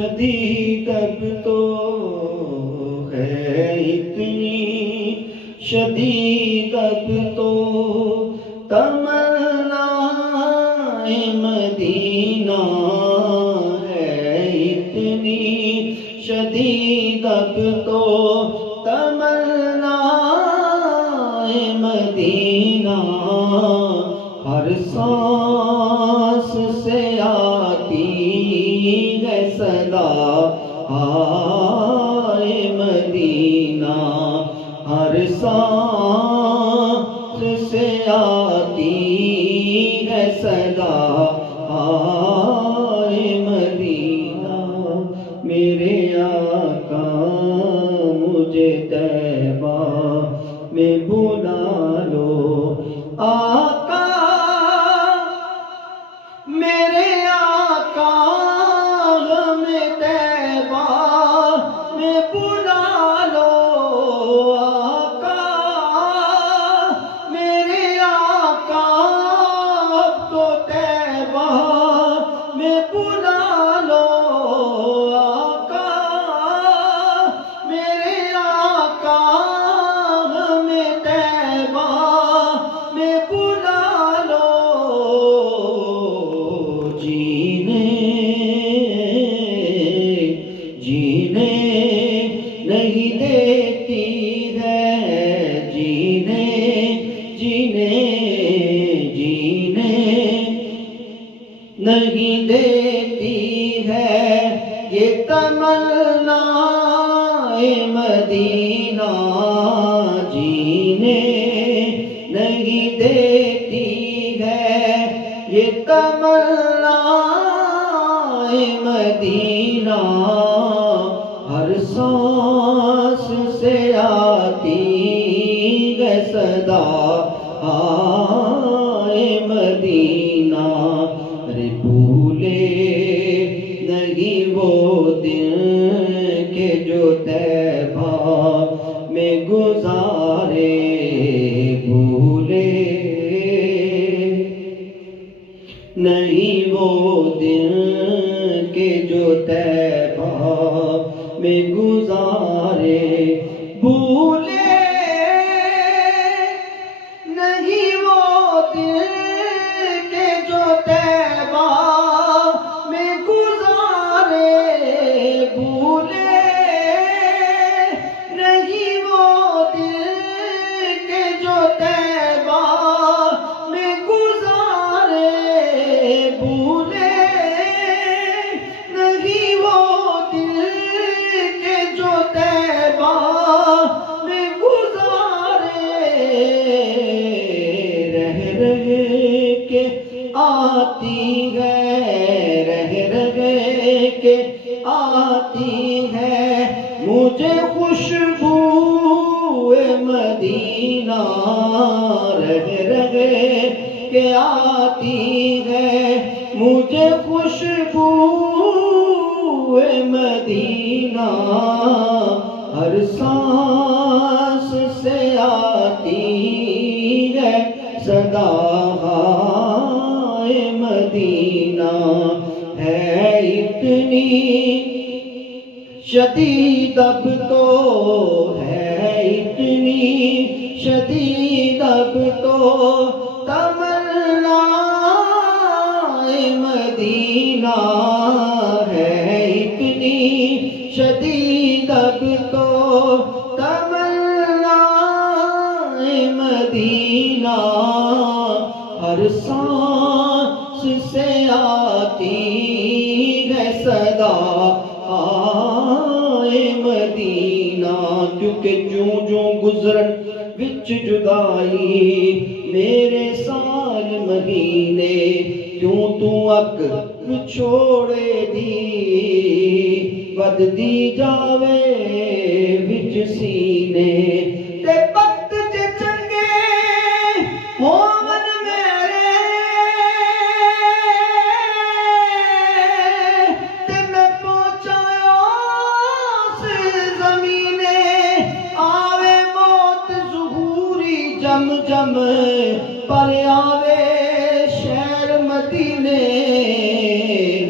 شدید اب تو ہے اتنی شدید اب تو تمنا مدینہ ہے اتنی شدید اب تو تمنا مدینہ ہر سانس سے آتی ہے صدا آئے مدینہ ہر سانس سے آتی ہے صدا آئے مدینہ میرے آقا مجھے طیبہ میں بلا لو آقا میرے آقا ہمیں طیبہ میں بلا لو آقا میرے آقا اب تو طیبہ میں بلا لو آقا میرے آقا ہمیں طیبہ میں بلا لو جینے نہیں دیتی ہے جینے نہیں دیتی ہے یہ تمنا مدینہ جینے نہیں دیتی ہے یہ تمنا مدینہ ہر سانس سے آتی ہے صدا آئے مدینہ رے بھولے نہیں وہ دن کے جو طیبہ میں گزارے بھولے نہیں وہ دن کے جو طیبہ میں گزارے بھولے نہیں وہ دن کے جو طیبہ میں گزارے بھولے نہیں وہ دن کے جو طیبہ میں گزارے بھولے نہیں وہ دل کے جو طیبہ میں گزارے رہ کے آتی ہے رہ کے آتی ہے مجھے خوشبو مدینہ رہ کے آتی ہے مجھے خوشبو مدینہ ہر سانس سے آتی ہے صدا مدینہ ہے اتنی شدید اب تو ہے اتنی شدید اب تو تمنا مدینہ ہے اتنی شدید اب تو تمنا مدینہ ہر سانس سے آتی ہے صدا آئے مدینہ کیونکہ جوں گزرن وچ جدائی میرے سال مہینے کیوں تو اک چھوڑے دی ود دی جاوے وچ سینے تے وقت جے چنگے ہوون میرے تے میں پہنچایا اس زمینے آوے موت ظہوری جم جم پر آوے شہر مدینے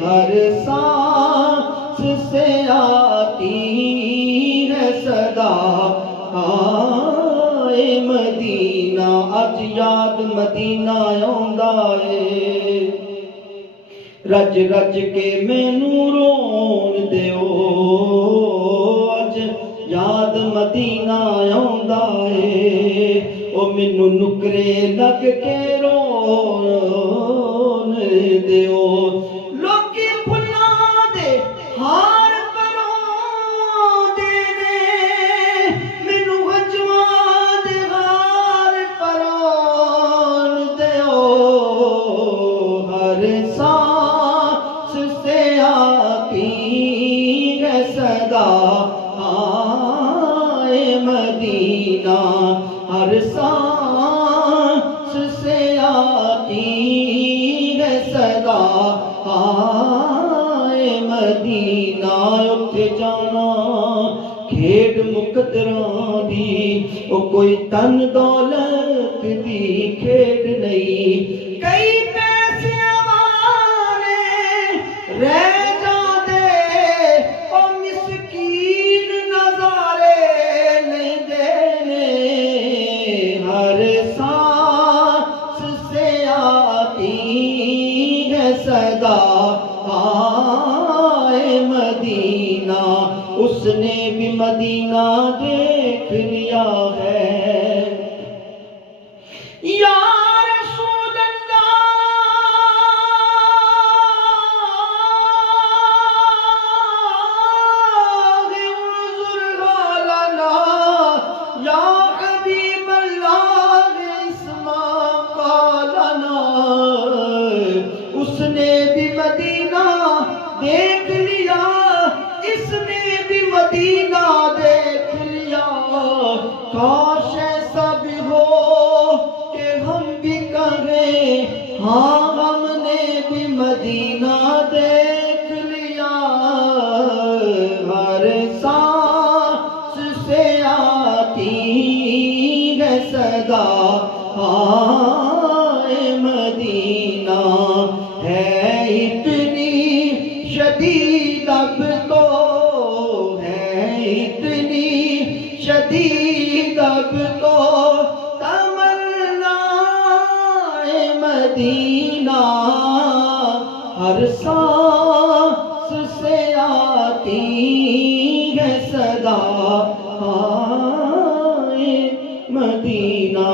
ہر سانس یاد مدینہ آਉਂਦਾ ਏ رج رج کے مینوں رون دیو اج یاد مدینہ آਉਂਦਾ ਏ او مینوں نکرے لگ کے رون دیو لوکی پھلاں دے ہار پراندے نے مینوں غجواں دے ہار پران دیو ہر سانس سے آتی ہے صدا آئے مدینہ ہر سانس سے آتی ہے صدا آئے مدینہ اتھے جانا کھیڈ مقدراں دی او کوئی تن دولت دی کھیڈ نہیں کئی پیسے والے رہ جاندے او مسکین نظارے لیندے نے ہر سانس سے آتی ہے صدا آئے مدینہ اس نے بھی مدینہ دیکھ لیا ہے یا رسول اللہ انظر حالنا یا حبیب اللہ اسمع قالنا اس نے بھی مدینہ دیکھ لیا اس نے بھی مدینہ دیکھ لیا کاش ایسا بھی ہو کہ ہم بھی کہیں ہاں ہم نے بھی مدینہ دیکھ لیا ہر سانس سے آتی ہے صدا آئے مدینہ ہے اتنی شدید اب تو ہے اتنی شدید اب تو تمنا مدینہ ہر سانس سے آتی ہے صدا آئے مدینہ